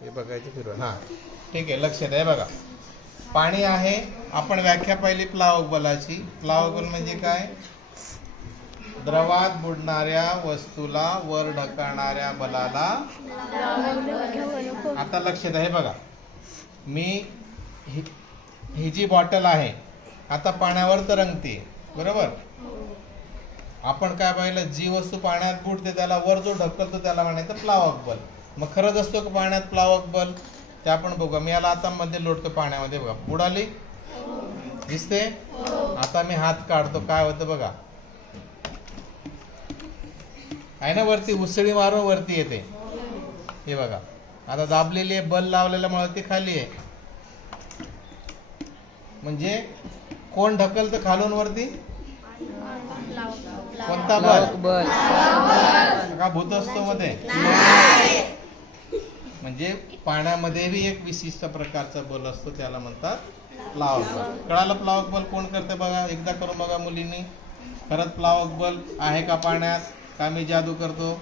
हे बघायचं फिरवा. हा ठीक आहे, लक्षात आहे. बघा पाणी आहे. आपण व्याख्या पाहिली प्लावक बलाची. प्लावक बल म्हणजे काय? द्रवात बुडणाऱ्या वस्तूला वर ढकलणाऱ्या बलाला. आता लक्षात आहे. बघा मी ही जी बॉटल आहे आता पाण्यावर तरंगते, बरोबर. आपण काय पाहिलं, जी वस्तू पाण्यात बुडते त्याला वर जो ढकलतो त्याला म्हणायचं प्लावक बल. मग खरंच असतो का पाण्यात प्लावक बल? ते आपण बघू. मी याला आता मध्ये लोटतो पाण्यामध्ये. बघा बुडाली दिसते. आता मी हात काढतो, काय होतं बघा, आहे ना वरती, उसळी मारून वरती येते. हे बघा आता दाबलेली आहे, बल लावलेल्यामुळे ती खाली आहे. म्हणजे कोण ढकलतं खालून वरती? कोणता बल? का भूत असतो मध्ये? म्हणजे पाण्यामध्ये एक विशिष्ट प्रकारचा बल असतो, त्याला म्हणतात प्लावक बल. कळालं प्लावक बल कोण करते बघा, एकदा करून बघा मुलींनी. खरंच प्लावक बल आहे का पाण्यात, का मी जादू करतो?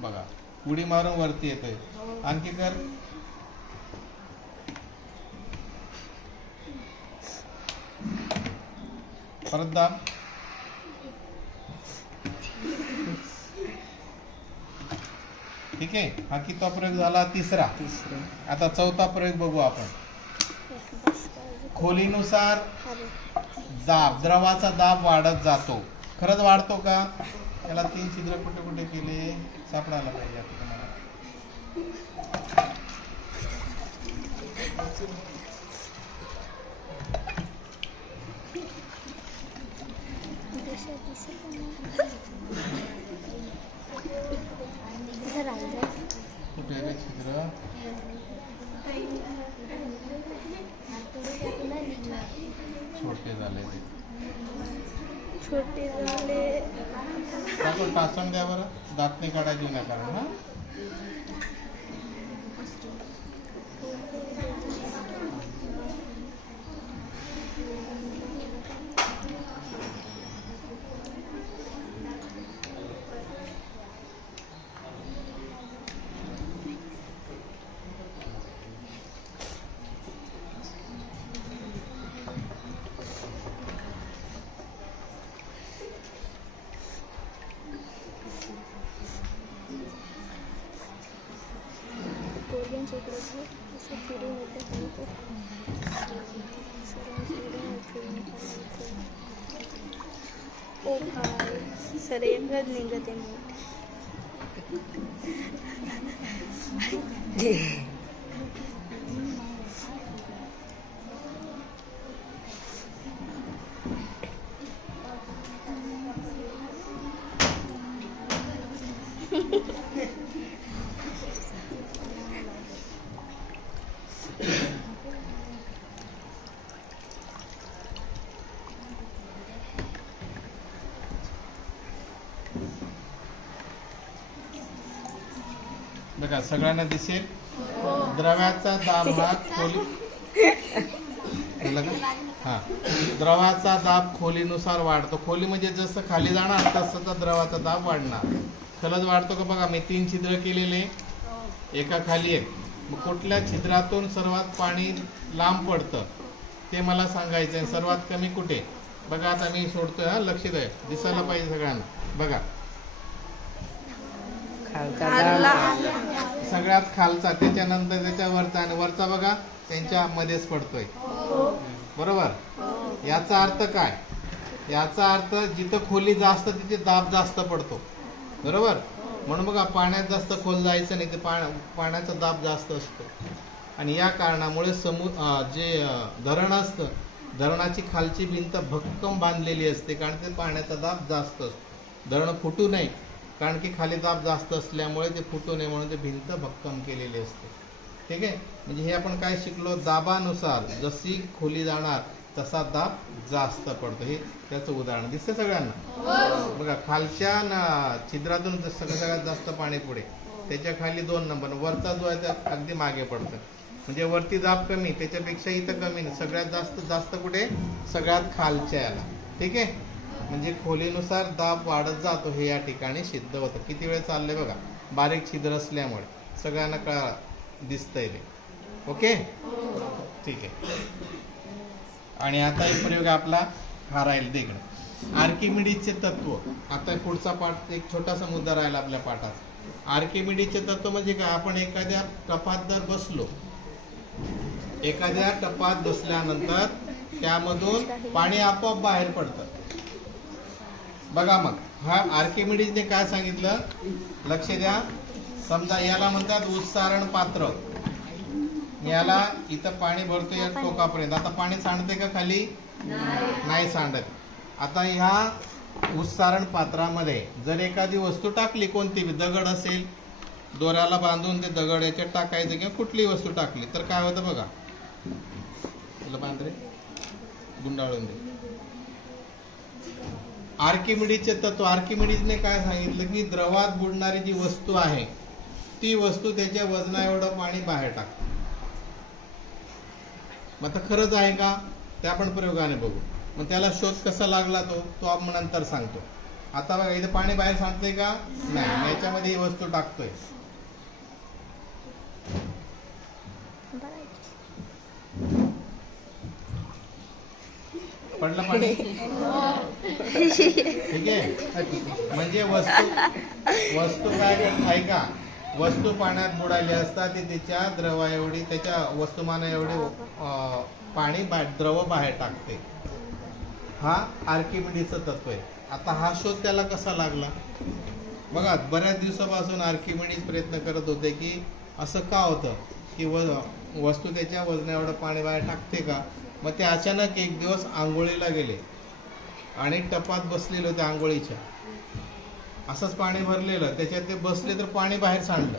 बघा उडी मारून वरती येतोय. आणखी कर. परत दाब. ठीक आहे. हा कितवा प्रयोग झाला? तिसरा. आता चौथा प्रयोग बघू आपण. खोलीनुसार दाब, द्रवाचा दाब वाढत जातो. खरंच वाढतो का? याला 3 छिद्र कुठे कुठे केले सापडायला पाहिजे आता तुम्हाला. कुठे रे छिद्र? छोटे झाले ते. छोटे झाले. टाचण द्या बरं, दात नाही काढायची नाही कारण. हा सरेंगत निघते बघा सगळ्यांना दिसेल. द्रव्याचा दाब हा हा द्रवाचा दाब खोलीनुसार वाढतो. खोली म्हणजे जसं खाली जाणार तसं द्रवाचा दाब वाढणार. खरंच वाढतो का? बघा मी 3 छिद्र केलेले, एका खाली एक. मग कुठल्या छिद्रातून सर्वात पाणी लांब पडतं ते मला सांगायचं. सर्वात कमी कुठे? बघा आता मी सोडतोय. हा लक्षात आहे, दिसायला पाहिजे सगळ्यांना. बघा सगळ्यात खालचा, त्याच्यानंतर त्याच्या वरचा, आणि वरचा बघा त्यांच्या मध्येच पडतोय, बरोबर. याचा अर्थ काय? याचा अर्थ जिथं खोली जास्त तिथे दाब जास्त पडतो, बरोबर. म्हणून बघा पाण्यात जास्त खोल जायचं नाही, ते पाण्याचा दाब जास्त असतो. आणि या कारणामुळे जे धरण असतं, धरणाची खालची भिंत भक्कम बांधलेली असते, कारण ते पाण्याचा दाब जास्त असतो. धरण फुटू नये कारण की खाली दाब जास्त असल्यामुळे ते फुटू नये म्हणून ते भिंत भक्कम केलेली असते. ठीक आहे. म्हणजे हे आपण काय शिकलो? दाबानुसार जशी खोली जाणार तसा दाब जास्त पडतो. हे त्याचं उदाहरण दिसतं सगळ्यांना. बघा खालच्या छिद्रातून सगळ्यात जास्त पाणी पुढे, त्याच्या खाली 2 नंबर, वरचा जो आहे त्या अगदी मागे पडतं. म्हणजे वरती दाब कमी, त्याच्यापेक्षा इथं कमी नाही. सगळ्यात जास्त कुठे? सगळ्यात खालच्या याला. ठीक आहे. म्हणजे खोलीनुसार दाब वाढत जातो हे या ठिकाणी सिद्ध होतं. किती वेळ चाललंय बघा, बारीक छिद्र असल्यामुळे सगळ्यांना दिसतंय ते. ओके, ठीक आहे. आणि आता एक प्रयोग आपला हा राहील तिकडे, आर्किमिडीजचे तत्व. आता पुढचा पाठ एक छोटासा मुद्दा राहिला आपल्या पाठात. आर्किमिडीजचे तत्व म्हणजे काय? आपण एखाद्या टपात जर बसलो, एखाद्या टपात बसल्यानंतर त्यामधून पाणी आपोआप बाहेर पडतं. बघा मग हा आर्किमिडीजने काय सांगितलं, लक्ष द्या. समजा याला म्हणतात उत्सारण पात्र. याला इथं पाणी भरतो या टोकापर्यंत. आता पाणी सांडते का खाली? नाही सांडत. आता ह्या उत्सारण पात्रामध्ये जर एखादी वस्तू टाकली, कोणती दगड असेल, दोऱ्याला बांधून ते दगड याच्यात टाकायचं किंवा कुठलीही वस्तू टाकली तर काय होतं बघा. तुला बांधरे गुंडाळून दे. आर्किमिडीजचे तत्व. आर्किमिडीजने काय सांगितलं की द्रवात बुडणारी जी वस्तू आहे ती वस्तू त्याच्या वजना एवढं पाणी बाहेर टाकते. मग आता खरंच आहे का ते आपण प्रयोगाने बघू. मग त्याला शोध कसा लागला तो आपण नंतर सांगतो. आता बघा इथे पाणी बाहेर सांडतंय का? नाही. याच्यामध्ये ही वस्तू टाकतोय. पडलं पाणी? ठीक आहे. म्हणजे वस्तू काय आहे का, वस्तू पाण्यात बुडाली असता ती त्याच्या द्रवा एवढी, त्याच्या वस्तुमाना एवढे पाणी द्रव बाहेर टाकते. हा आर्किमिडीजचं तत्व आहे. आता हा शोध त्याला कसा लागला बघा. बऱ्याच दिवसापासून आर्किमिडीज प्रयत्न करत होते की असं का होतं की वस्तू त्याच्या वजना एवढं पाणी बाहेर टाकते का. मग ते अचानक एक दिवस आंघोळीला गेले आणि टपात बसलेले होते आंघोळीच्या, असंच पाणी भरलेलं, त्याच्यात ते बसले तर पाणी बाहेर सांडलं.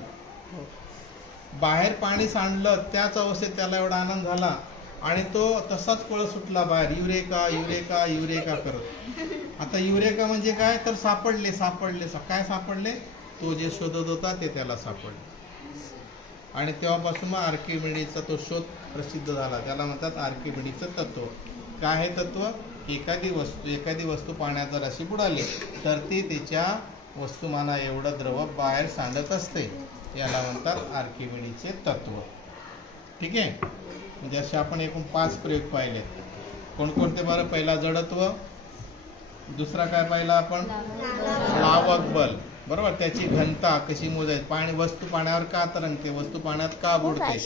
बाहेर पाणी सांडलं त्याच अवस्थेत त्याला एवढा आनंद झाला आणि तो तसाच पळ सुटला बाहेर, युरेका युरेका युरेका करत. आता युरेका म्हणजे काय तर सापडले. काय सापडले? तो जे शोधत होता ते त्याला सापडले. आणि तेव्हापासून मग आर्किमिडीजचा तो शोध प्रसिद्ध झाला. त्याला म्हणतात आर्किमिडीजचं तत्व. काय हे तत्व? एखादी वस्तू पाण्यात जर अशी बुडाली तर ती तिच्या वस्तुमाना एवढं द्रव बाहेर सांडत असते. याला म्हणतात आर्किमिडीजचे तत्व. ठीक आहे. म्हणजे असे आपण एकूण 5 प्रयोग पाहिले. कोणकोणते बरं? पहिला जडत्व, दुसरा काय पाहिला आपण? प्लावक बल. बरोबर. त्याची घनता कशी मोजायची, वस्तू पाण्यावर का तरंगते, वस्तू पाण्यात का बुडते,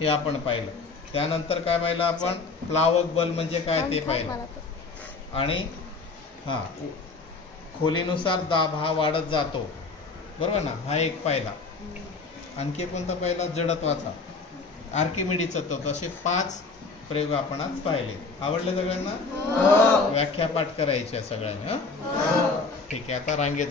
हे आपण पाहिलं. त्यानंतर काय पाहिलं आपण? प्लावक बल म्हणजे काय ते पाहिलं. आणि खोलीनुसार दाब हा वाढत जातो. बरोबर ना, हा एक पाहिला. आणखी कोणता पाहिला? जडत्वाचा, आर्किमिडीजचा तत्व. असे 5 प्रयोग आपण आज पाहिले. आवडले सगळ्यांना? व्याख्या पाठ करायची सगळ्यांनी. ठीक आहे. आता रांगेत